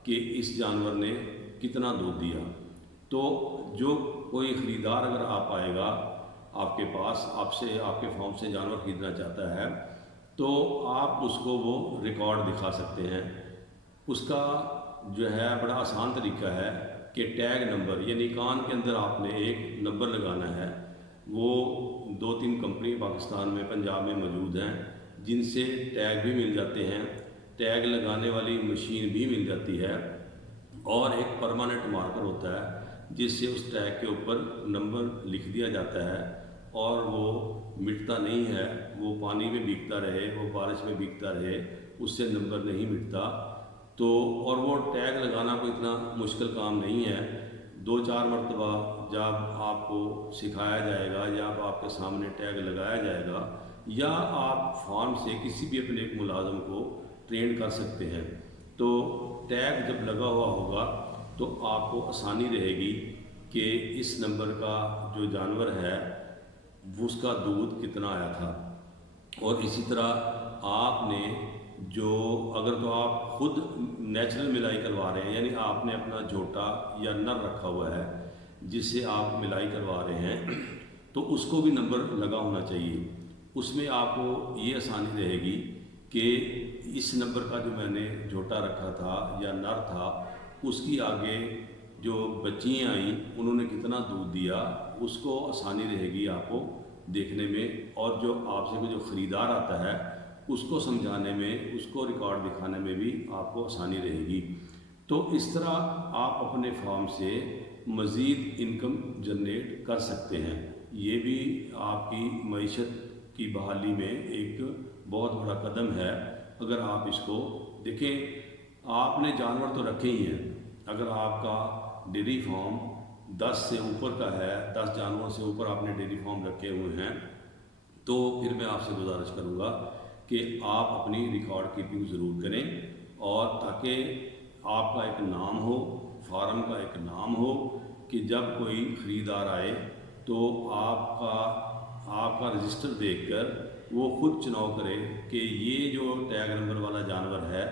کہ اس جانور نے کتنا دودھ دیا. تو جو کوئی خریدار اگر آپ آئے گا آپ کے پاس, آپ سے آپ کے فارم سے جانور خریدنا چاہتا ہے, تو آپ اس کو وہ ریکارڈ دکھا سکتے ہیں. اس کا جو ہے بڑا آسان طریقہ ہے کہ ٹیگ نمبر, یعنی کان کے اندر آپ نے ایک نمبر لگانا ہے. وہ 2-3 کمپنی پاکستان میں, پنجاب میں موجود ہیں جن سے ٹیگ بھی مل جاتے ہیں, ٹیگ لگانے والی مشین بھی مل جاتی ہے, اور ایک پرماننٹ مارکر ہوتا ہے جس سے اس ٹیگ کے اوپر نمبر لکھ دیا جاتا ہے, اور وہ مٹتا نہیں ہے. وہ پانی میں بھیگتا رہے, وہ بارش میں بھیگتا رہے, اس سے نمبر نہیں مٹتا. تو اور وہ ٹیگ لگانا کوئی اتنا مشکل کام نہیں ہے. 2-4 مرتبہ جب آپ کو سکھایا جائے گا, یا آپ کے سامنے ٹیگ لگایا جائے گا, یا آپ فارم سے کسی بھی اپنے ایک ملازم کو ٹرین کر سکتے ہیں. تو ٹیگ جب لگا ہوا ہوگا تو آپ کو آسانی رہے گی کہ اس نمبر کا جو جانور ہے اس کا دودھ کتنا آیا تھا. اور اسی طرح آپ نے جو اگر تو آپ خود نیچرل ملائی کروا رہے ہیں, یعنی آپ نے اپنا جھوٹا یا نر رکھا ہوا ہے جس سے آپ ملائی کروا رہے ہیں, تو اس کو بھی نمبر لگا ہونا چاہیے. اس میں آپ کو یہ آسانی رہے گی کہ اس نمبر کا جو میں نے جھوٹا رکھا تھا یا نر تھا, اس کی آگے جو بچیاں آئیں انہوں نے کتنا دودھ دیا, اس کو آسانی رہے گی آپ کو دیکھنے میں, اور جو آپ سے جو خریدار آتا ہے اس کو سمجھانے میں, اس کو ریکارڈ دکھانے میں بھی آپ کو آسانی رہے گی. تو اس طرح آپ اپنے فارم سے مزید انکم جنریٹ کر سکتے ہیں. یہ بھی آپ کی معیشت کی بحالی میں ایک بہت بڑا قدم ہے. اگر آپ اس کو دیکھیں, آپ نے جانور تو رکھے ہی ہیں, اگر آپ کا ڈیری فارم 10 سے اوپر کا ہے, 10 جانوروں سے اوپر آپ نے ڈیری فارم رکھے ہوئے ہیں, تو پھر میں آپ سے گزارش کروں گا کہ آپ اپنی ریکارڈ کیپنگ ضرور کریں, اور تاکہ آپ کا ایک نام ہو, فارم کا ایک نام ہو, کہ جب کوئی خریدار آئے تو آپ کا رجسٹر دیکھ کر وہ خود چناؤ کرے کہ یہ جو ٹیگ نمبر والا جانور ہے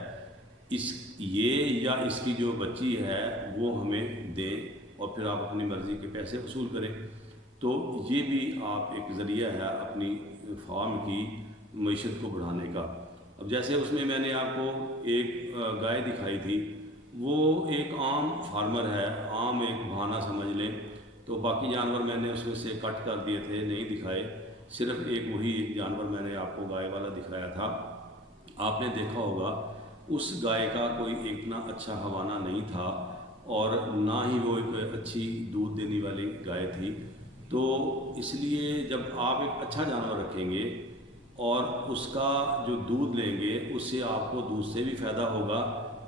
یہ یا اس کی جو بچی ہے وہ ہمیں دیں, اور پھر آپ اپنی مرضی کے پیسے وصول کریں. تو یہ بھی آپ ایک ذریعہ ہے اپنی فارم کی معیشت کو بڑھانے کا. اب جیسے اس میں نے آپ کو ایک گائے دکھائی تھی, وہ ایک عام فارمر ہے, عام ایک بہانہ سمجھ لیں, تو باقی جانور میں نے اس میں سے کٹ کر دیے تھے, نہیں دکھائے, صرف وہی ایک جانور میں نے آپ کو گائے والا دکھایا تھا. آپ نے دیکھا ہوگا اس گائے کا کوئی اتنا اچھا حوانہ نہیں تھا, اور نہ ہی وہ ایک اچھی دودھ دینے والی گائے تھی. تو اس لیے جب آپ ایک اچھا جانور رکھیں گے اور اس کا جو دودھ لیں گے, اس سے آپ کو دودھ سے بھی فائدہ ہوگا,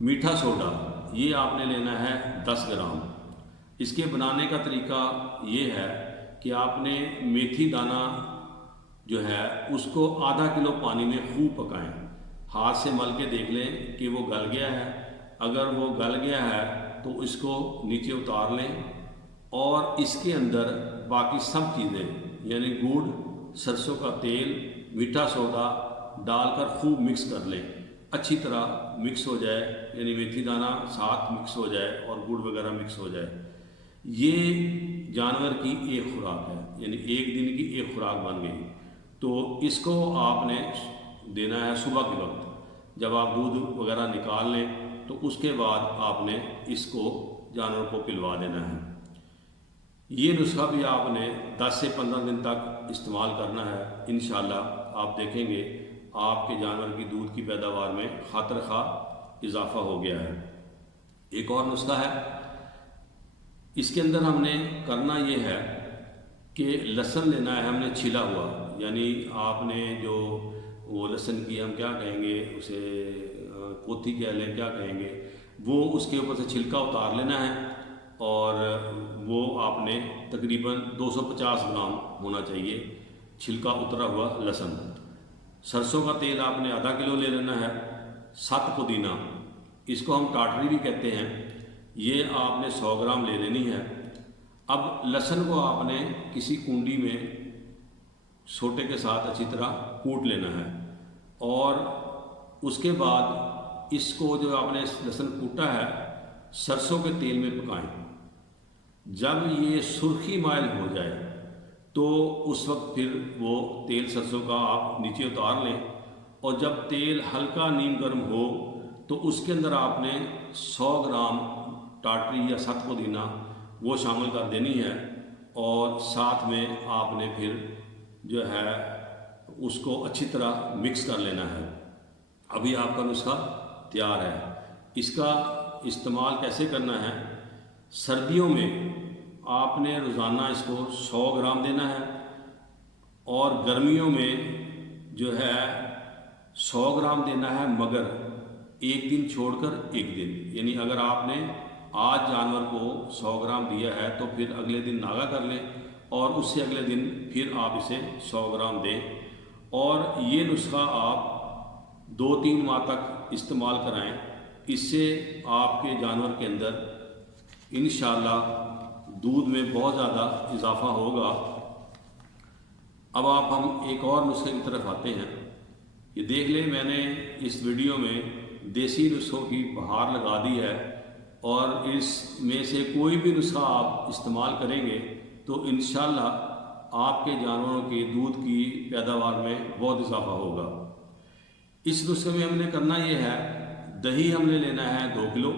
میٹھا سوڈا یہ آپ نے لینا ہے 10 گرام۔ اس کے بنانے کا طریقہ یہ ہے کہ آپ نے میتھی دانہ جو ہے اس کو آدھا کلو پانی میں خوب پکائیں، ہاتھ سے مل کے دیکھ لیں کہ وہ گل گیا ہے۔ اگر وہ گل گیا ہے تو اس کو نیچے اتار لیں اور اس کے اندر باقی سب چیزیں یعنی گڑ، سرسوں کا تیل، میٹھا سوڈا ڈال کر خوب مکس کر لیں، اچھی طرح مکس ہو جائے، یعنی میتھی دانہ ساتھ مکس ہو جائے اور گڑ وغیرہ مکس ہو جائے۔ یہ جانور کی ایک خوراک ہے، یعنی ایک دن کی ایک خوراک بن گئی۔ تو اس کو آپ نے دینا ہے صبح کے وقت، جب آپ دودھ وغیرہ نکال لیں تو اس کے بعد آپ نے اس کو جانور کو پلوا دینا ہے۔ یہ نسخہ بھی آپ نے 10 سے 15 دن تک استعمال کرنا ہے۔ انشاءاللہ آپ دیکھیں گے آپ کے جانور کی دودھ کی پیداوار میں خاطر خواہ اضافہ ہو گیا ہے۔ ایک اور نسخہ ہے، اس کے اندر ہم نے کرنا یہ ہے کہ لہسن لینا ہے ہم نے چھلا ہوا، یعنی آپ نے جو وہ لہسن کی ہم کیا کہیں گے اسے پوتھی کہہ لیں کیا کہیں گے، وہ اس کے اوپر سے چھلکا اتار لینا ہے اور وہ آپ نے تقریباً 250 گرام ہونا چاہیے چھلکا اترا ہوا لہسن۔ سرسوں کا تیل آپ نے آدھا کلو لے لینا ہے۔ 7 پودینہ، اس کو ہم ٹاٹری بھی کہتے ہیں، یہ آپ نے 100 گرام لے لینی ہے۔ اب لہسن کو آپ نے کسی کنڈی میں سوٹے کے ساتھ اچھی طرح کوٹ لینا ہے اور اس کے بعد اس کو جو آپ نے لہسن کوٹا ہے سرسوں کے تیل میں پکائیں۔ جب یہ سرخی مائل ہو جائے تو اس وقت پھر وہ تیل سرسوں کا آپ نیچے اتار لیں اور جب تیل ہلکا نیم گرم ہو تو اس کے اندر آپ نے 100 گرام ٹاٹری یا 7 پودینہ وہ شامل کر دینی ہے اور ساتھ میں آپ نے پھر جو ہے اس کو اچھی طرح مکس کر لینا ہے۔ ابھی آپ کا نسخہ تیار ہے۔ اس کا استعمال کیسے کرنا ہے؟ سردیوں میں آپ نے روزانہ اس کو 100 گرام دینا ہے اور گرمیوں میں جو ہے 100 گرام دینا ہے، مگر ایک دن چھوڑ کر ایک دن، یعنی اگر آپ نے آج جانور کو 100 گرام دیا ہے تو پھر اگلے دن ناغہ کر لیں اور اس سے اگلے دن پھر آپ اسے 100 گرام دیں اور یہ نسخہ آپ 2-3 ماہ تک استعمال کرائیں۔ اس سے آپ کے جانور کے اندر انشاءاللہ دودھ میں بہت زیادہ اضافہ ہوگا۔ اب آپ ہم ایک اور نسخے کی طرف آتے ہیں۔ یہ دیکھ لیں، میں نے اس ویڈیو میں دیسی نسخوں کی بہار لگا دی ہے اور اس میں سے کوئی بھی نسخہ آپ استعمال کریں گے تو انشاءاللہ آپ کے جانوروں کے دودھ کی پیداوار میں بہت اضافہ ہوگا۔ اس نسخے میں ہم نے کرنا یہ ہے، دہی ہم نے لینا ہے 2 کلو،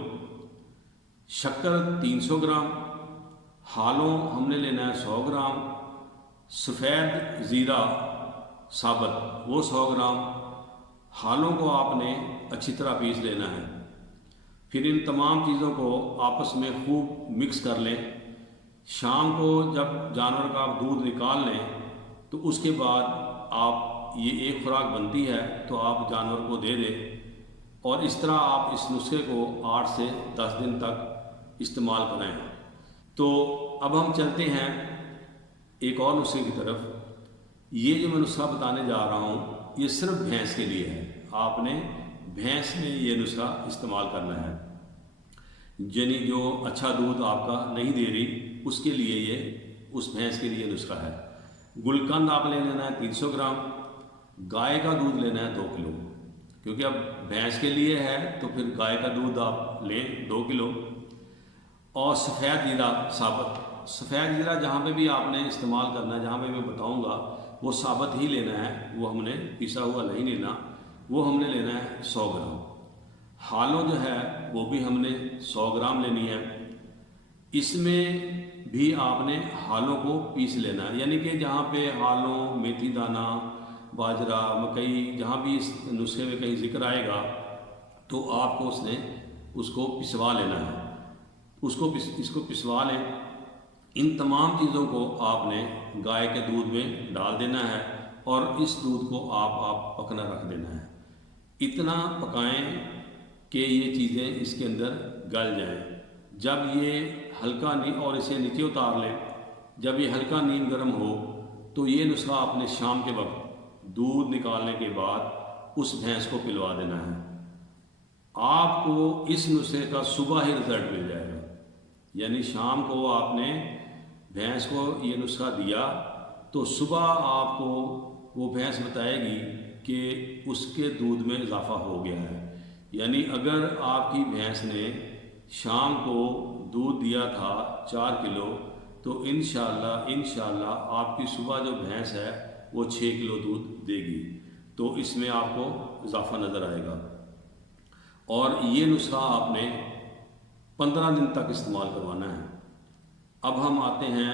شکر 300 گرام، ہالوں ہم نے لینا ہے 100 گرام، سفید زیرہ ثابت وہ 100 گرام۔ ہالوں کو آپ نے اچھی طرح پیس لینا ہے۔ پھر ان تمام چیزوں کو آپس میں خوب مکس کر لیں۔ شام کو جب جانور کا آپ دودھ نکال لیں تو اس کے بعد آپ یہ ایک خوراک بنتی ہے تو آپ جانور کو دے دیں اور اس طرح آپ اس نسخے کو 8 سے 10 دن تک استعمال کریں۔ تو اب ہم چلتے ہیں ایک اور نسخے کی طرف۔ یہ جو میں نسخہ بتانے جا رہا ہوں یہ صرف بھینس کے لیے ہے۔ آپ نے بھینس میں یہ نسخہ استعمال کرنا ہے، یعنی جو اچھا دودھ آپ کا نہیں دے رہی اس کے لیے یہ اس بھینس کے لیے نسخہ ہے۔ گلقند آپ لے لینا ہے 300 گرام، گائے کا دودھ لینا ہے 2 کلو، کیونکہ اب بھینس کے لیے ہے تو پھر گائے کا دودھ آپ لیں 2 کلو، اور سفید زیرہ ثابت۔ سفید زیرہ جہاں پہ بھی آپ نے استعمال کرنا ہے، جہاں پہ میں بتاؤں گا وہ ثابت ہی لینا ہے، وہ ہم نے پیسا ہوا نہیں لینا، وہ ہم نے لینا ہے 100 گرام۔ ہالوں جو ہے وہ بھی ہم نے 100 گرام لینی ہے۔ اس میں بھی آپ نے ہالوں کو پیس لینا ہے، یعنی کہ جہاں پہ ہالوں، میتھی دانہ، باجرہ، مکئی جہاں بھی اس نسخے میں کہیں ذکر آئے گا تو آپ کو اس کو پسوا لینا ہے، اس کو پسوا لیں۔ ان تمام چیزوں کو آپ نے گائے کے دودھ میں ڈال دینا ہے اور اس دودھ کو آپ پکنا رکھ دینا ہے۔ اتنا پکائیں کہ یہ چیزیں اس کے اندر گل جائیں۔ جب یہ ہلکا اور اسے نیچے اتار لیں، جب یہ ہلکا نیم گرم ہو تو یہ نسخہ آپ نے شام کے وقت دودھ نکالنے کے بعد اس بھینس کو پلوا دینا ہے۔ آپ کو اس نسخے کا صبح ہی رزلٹ مل جائے گا، یعنی شام کو آپ نے بھینس کو یہ نسخہ دیا تو صبح آپ کو وہ بھینس بتائے گی کہ اس کے دودھ میں اضافہ ہو گیا ہے۔ یعنی اگر آپ کی بھینس نے شام کو دودھ دیا تھا 4 کلو تو انشاءاللہ آپ کی صبح جو بھینس ہے وہ 6 کلو دودھ دے گی، تو اس میں آپ کو اضافہ نظر آئے گا۔ اور یہ نسخہ آپ نے 15 دن تک استعمال کروانا ہے۔ اب ہم آتے ہیں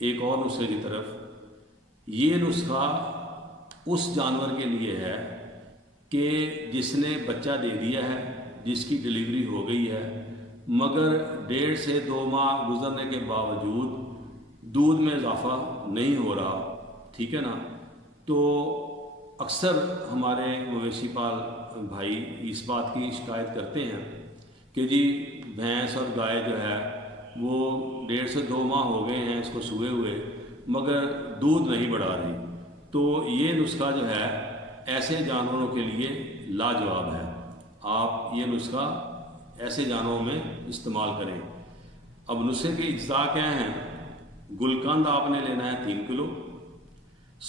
ایک اور نسخے کی طرف۔ یہ نسخہ اس جانور کے لیے ہے کہ جس نے بچہ دے دیا ہے، جس کی ڈلیوری ہو گئی ہے، مگر 1.5 سے 2 ماہ گزرنے کے باوجود دودھ میں اضافہ نہیں ہو رہا، ٹھیک ہے نا؟ تو اکثر ہمارے مویشی پال بھائی اس بات کی شکایت کرتے ہیں کہ جی بھینس اور گائے جو ہے وہ 1.5 سے 2 ماہ ہو گئے ہیں اس کو سوئے ہوئے، مگر دودھ نہیں بڑھا رہی۔ تو یہ نسخہ جو ہے ایسے جانوروں کے لیے لاجواب ہے۔ آپ یہ نسخہ ایسے جانوروں میں استعمال کریں۔ اب نسخے کے اجزاء کیا ہیں؟ گلقند آپ نے لینا ہے 3 کلو،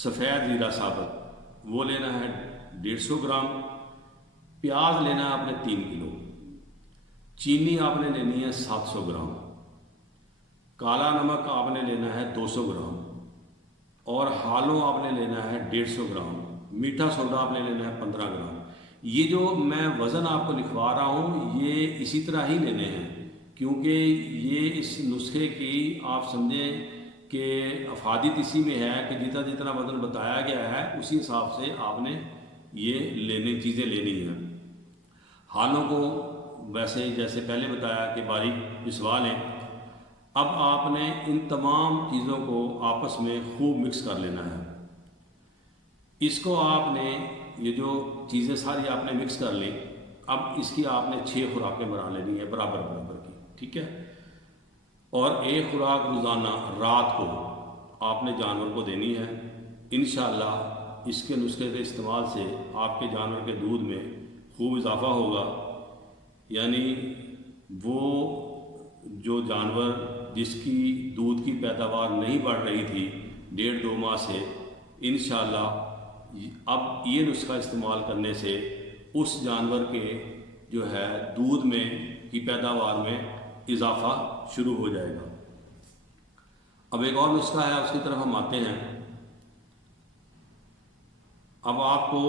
سفید زیرہ ثابت وہ لینا ہے 150 گرام، پیاز لینا ہے آپ نے 3 کلو، چینی آپ نے لینی ہے 700 گرام، کالا نمک آپ نے لینا ہے 200 گرام، اور حالوں آپ نے لینا ہے 150 گرام، میٹھا سوڈا آپ نے لینا ہے 15 گرام۔ یہ جو میں وزن آپ کو لکھوا رہا ہوں یہ اسی طرح ہی لینے ہیں، کیونکہ یہ اس نسخے کی آپ سمجھیں کہ افادیت اسی میں ہے کہ جتنا وزن بتایا گیا ہے اسی حساب سے آپ نے یہ چیزیں لینی ہیں۔ حالوں کو ویسے جیسے پہلے بتایا کہ باریک پسوا لیں۔ اب آپ نے ان تمام چیزوں کو آپس میں خوب مکس کر لینا ہے۔ اس کو آپ نے یہ جو چیزیں ساری آپ نے مکس کر لی، اب اس کی آپ نے 6 خوراکیں بنا لینی ہے برابر کی، ٹھیک ہے؟ اور 1 خوراک روزانہ رات کو آپ نے جانور کو دینی ہے۔ انشاءاللہ اس کے نسخے کے استعمال سے آپ کے جانور کے دودھ میں خوب اضافہ ہوگا، یعنی وہ جو جانور جس کی دودھ کی پیداوار نہیں بڑھ رہی تھی 1.5-2 ماہ سے، انشاءاللہ اب یہ نسخہ استعمال کرنے سے اس جانور کے جو ہے دودھ میں کی پیداوار میں اضافہ شروع ہو جائے گا۔ اب ایک اور نسخہ ہے، اس کی طرف ہم آتے ہیں۔ اب آپ کو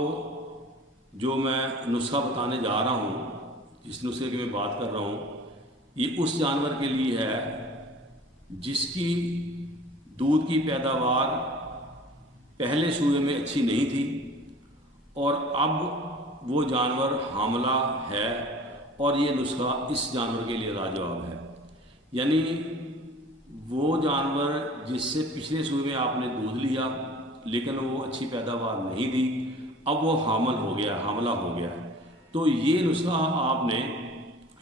جو میں نسخہ بتانے جا رہا ہوں، جس نسخے کی میں بات کر رہا ہوں، یہ اس جانور کے لیے ہے جس کی دودھ کی پیداوار پہلے سوئے میں اچھی نہیں تھی اور اب وہ جانور حاملہ ہے، اور یہ نسخہ اس جانور کے لیے لاجواب ہے۔ یعنی وہ جانور جس سے پچھلے سوئے میں آپ نے دودھ لیا لیکن وہ اچھی پیداوار نہیں دی، اب وہ حاملہ ہو گیا ہے، تو یہ نسخہ آپ نے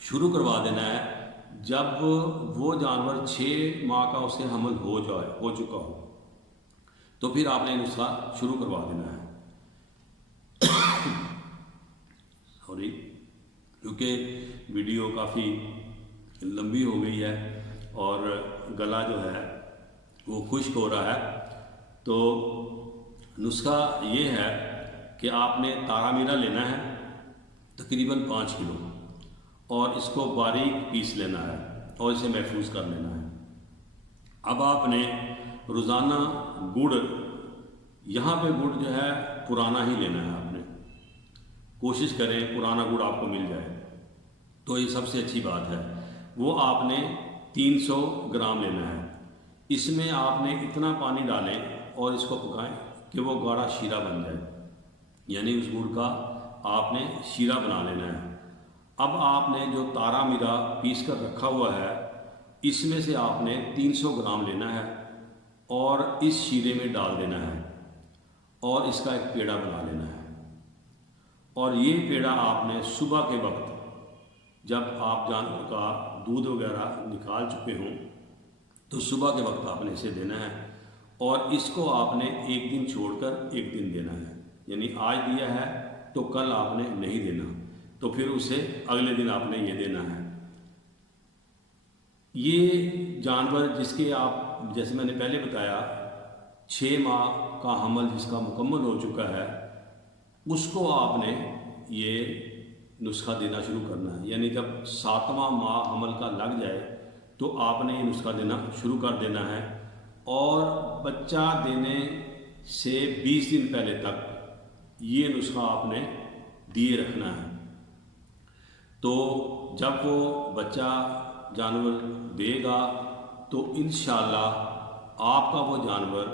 شروع کروا دینا ہے جب وہ جانور 6 ماہ کا اسے حمل ہو چکا ہو، تو پھر آپ نے نسخہ شروع کروا دینا ہے۔ سوری، کیونکہ ویڈیو کافی لمبی ہو گئی ہے اور گلا جو ہے وہ خشک ہو رہا ہے، تو نسخہ یہ ہے کہ آپ نے تارا میرا لینا ہے تقریباً 5 کلو، اور اس کو باریک پیس لینا ہے اور اسے محفوظ کر لینا ہے۔ اب آپ نے روزانہ گڑ، یہاں پہ گڑ جو ہے پرانا ہی لینا ہے، آپ نے کوشش کریں پرانا گڑ آپ کو مل جائے تو یہ سب سے اچھی بات ہے۔ وہ آپ نے 300 گرام لینا ہے۔ اس میں آپ نے اتنا پانی ڈالیں اور اس کو پکائیں کہ وہ گاڑھا شیرہ بن جائے، یعنی اس گڑ کا آپ نے شیرہ بنا لینا ہے۔ اب آپ نے جو تارا میرا پیس کر رکھا ہوا ہے اس میں سے آپ نے 300 گرام لینا ہے اور اس شیرے میں ڈال دینا ہے اور اس کا ایک پیڑا بنا لینا ہے، اور یہ پیڑا آپ نے صبح کے وقت جب آپ جانور کا دودھ وغیرہ نکال چکے ہوں تو صبح کے وقت آپ نے اسے دینا ہے، اور اس کو آپ نے ایک دن چھوڑ کر ایک دن دینا ہے، یعنی آج دیا ہے تو کل آپ نے نہیں دینا، تو پھر اسے اگلے دن آپ نے یہ دینا ہے۔ یہ جانور جس کے آپ جیسے میں نے پہلے بتایا 6 ماہ کا حمل جس کا مکمل ہو چکا ہے، اس کو آپ نے یہ نسخہ دینا شروع کرنا ہے، یعنی جب 7واں ماہ حمل کا لگ جائے تو آپ نے یہ نسخہ دینا شروع کر دینا ہے، اور بچہ دینے سے 20 دن پہلے تک یہ نسخہ آپ نے دیے رکھنا ہے۔ تو جب وہ بچہ جانور دے گا تو انشاءاللہ آپ کا وہ جانور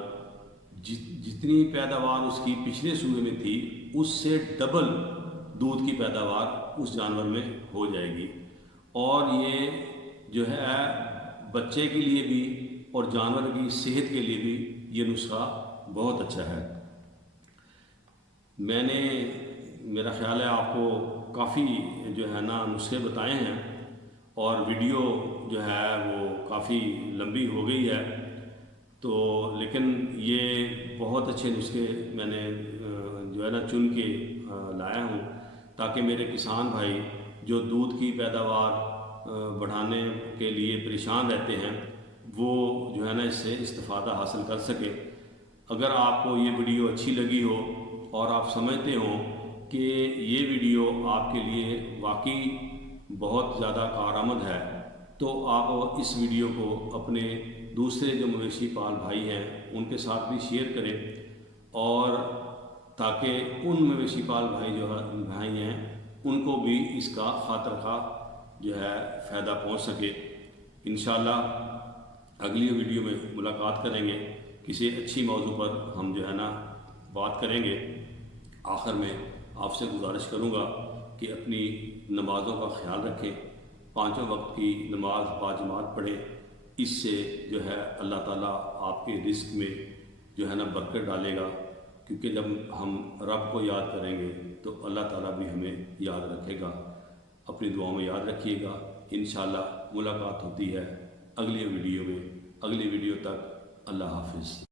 جتنی پیداوار اس کی پچھلے سوئے میں تھی اس سے ڈبل دودھ کی پیداوار اس جانور میں ہو جائے گی، اور یہ جو ہے بچے کے لیے بھی اور جانور کی صحت کے لیے بھی یہ نسخہ بہت اچھا ہے۔ میں نے میرا خیال ہے آپ کو کافی جو ہے نا نسخے بتائے ہیں، اور ویڈیو جو ہے وہ کافی لمبی ہو گئی ہے، تو لیکن یہ بہت اچھے نسخے میں نے جو ہے نا چن کے لایا ہوں تاکہ میرے کسان بھائی جو دودھ کی پیداوار بڑھانے کے لیے پریشان رہتے ہیں وہ جو ہے نا اس سے استفادہ حاصل کر سکے۔ اگر آپ کو یہ ویڈیو اچھی لگی ہو اور آپ سمجھتے ہوں کہ یہ ویڈیو آپ کے لیے واقعی بہت زیادہ کارآمد ہے تو آپ اس ویڈیو کو اپنے دوسرے جو مویشی پال بھائی ہیں ان کے ساتھ بھی شیئر کریں، اور تاکہ ان مویشی پال بھائی جو بھائی ہیں ان کو بھی اس کا خاطر خواہ جو ہے فائدہ پہنچ سکے۔ انشاءاللہ اگلی ویڈیو میں ملاقات کریں گے، کسی اچھی موضوع پر ہم جو ہے نا بات کریں گے۔ آخر میں آپ سے گزارش کروں گا کہ اپنی نمازوں کا خیال رکھیں، 5 وقت کی نماز باجماعت پڑھیں، اس سے جو ہے اللہ تعالیٰ آپ کے رزق میں جو ہے نا برکت ڈالے گا، کیونکہ جب ہم رب کو یاد کریں گے تو اللہ تعالیٰ بھی ہمیں یاد رکھے گا۔ اپنی دعاؤں میں یاد رکھیے گا، انشاءاللہ ملاقات ہوتی ہے اگلی ویڈیو میں۔ اگلی ویڈیو تک اللہ حافظ۔